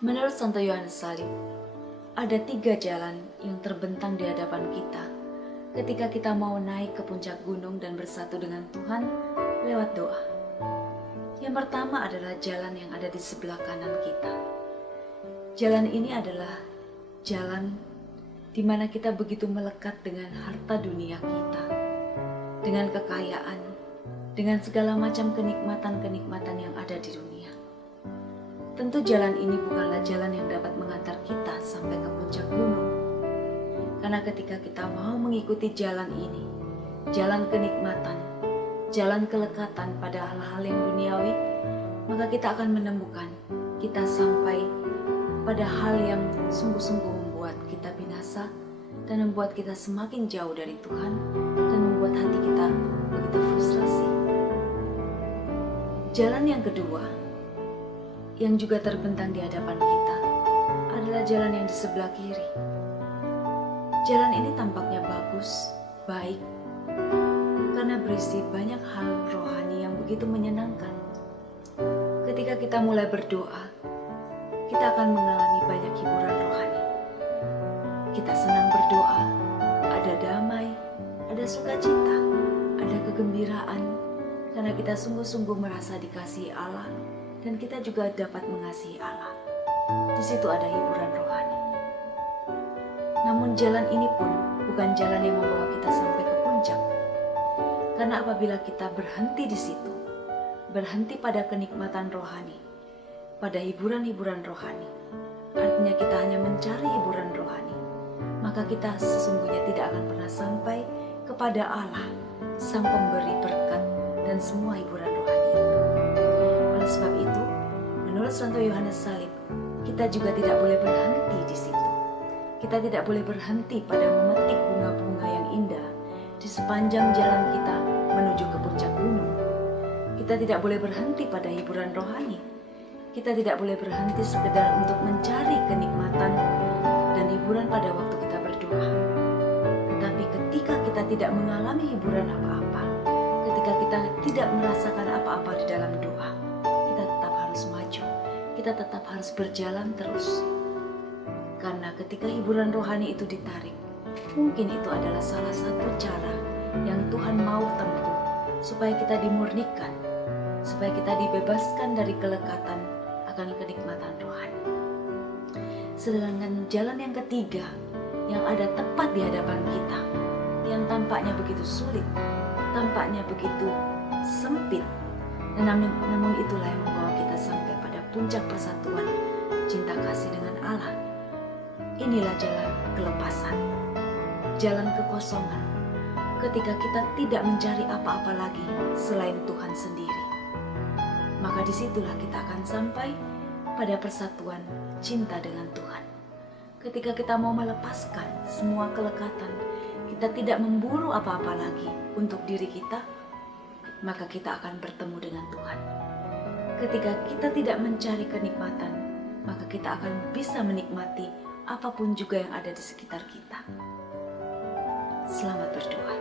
Menurut Santo Yohanes Salib, ada 3 jalan yang terbentang di hadapan kita ketika kita mau naik ke puncak gunung dan bersatu dengan Tuhan lewat doa. Yang pertama adalah jalan yang ada di sebelah kanan kita. Jalan ini adalah jalan di mana kita begitu melekat dengan harta dunia kita, dengan kekayaan, dengan segala macam kenikmatan-kenikmatan yang ada di dunia. Tentu jalan ini bukanlah jalan yang dapat mengantar kita sampai ke puncak gunung. Karena ketika kita mau mengikuti jalan ini, jalan kenikmatan, jalan kelekatan pada hal-hal yang duniawi, maka kita akan menemukan kita sampai pada hal yang sungguh-sungguh membuat kita binasa dan membuat kita semakin jauh dari Tuhan dan membuat hati kita begitu frustrasi. Jalan yang kedua yang juga terbentang di hadapan kita adalah jalan yang di sebelah kiri. Jalan ini tampaknya bagus, baik, karena berisi banyak hal rohani yang begitu menyenangkan. Ketika kita mulai berdoa, kita akan mengalami banyak hiburan rohani. Kita senang berdoa, ada damai, ada sukacita, ada kegembiraan, karena kita sungguh-sungguh merasa dikasihi Allah, dan kita juga dapat mengasihi Allah. Di situ ada hiburan rohani. Namun jalan ini pun bukan jalan yang membawa kita sampai ke puncak. Karena apabila kita berhenti di situ, berhenti pada kenikmatan rohani, pada hiburan-hiburan rohani, artinya kita hanya mencari hiburan rohani, maka kita sesungguhnya tidak akan pernah sampai kepada Allah, Sang Pemberi berkat dan semua hiburan rohani itu. Oleh sebab itu, menurut Santo Yohanes Salib, kita juga tidak boleh berhenti di situ. Kita tidak boleh berhenti pada memetik bunga-bunga yang indah di sepanjang jalan kita menuju ke puncak gunung. Kita tidak boleh berhenti pada hiburan rohani. Kita tidak boleh berhenti sekedar untuk mencari kenikmatan dan hiburan pada waktu kita berdoa. Tetapi ketika kita tidak mengalami hiburan apa-apa, ketika kita tidak merasakan apa-apa di dalam doa, kita tetap harus maju, kita tetap harus berjalan terus. Karena ketika hiburan rohani itu ditarik, mungkin itu adalah salah satu cara yang Tuhan mau tempuh supaya kita dimurnikan, supaya kita dibebaskan dari kelekatan akan kenikmatan rohani. Sedangkan jalan yang ketiga yang ada tepat di hadapan kita, yang tampaknya begitu sulit, tampaknya begitu sempit, namun itulah yang membawa kita sampai pada puncak persatuan cinta kasih dengan Allah. Inilah jalan kelepasan, jalan kekosongan, ketika kita tidak mencari apa-apa lagi selain Tuhan sendiri. Maka disitulah kita akan sampai pada persatuan cinta dengan Tuhan. Ketika kita mau melepaskan semua kelekatan, kita tidak memburu apa-apa lagi untuk diri kita, maka kita akan bertemu dengan Tuhan. Ketika kita tidak mencari kenikmatan, maka kita akan bisa menikmati apapun juga yang ada di sekitar kita. Selamat berdoa.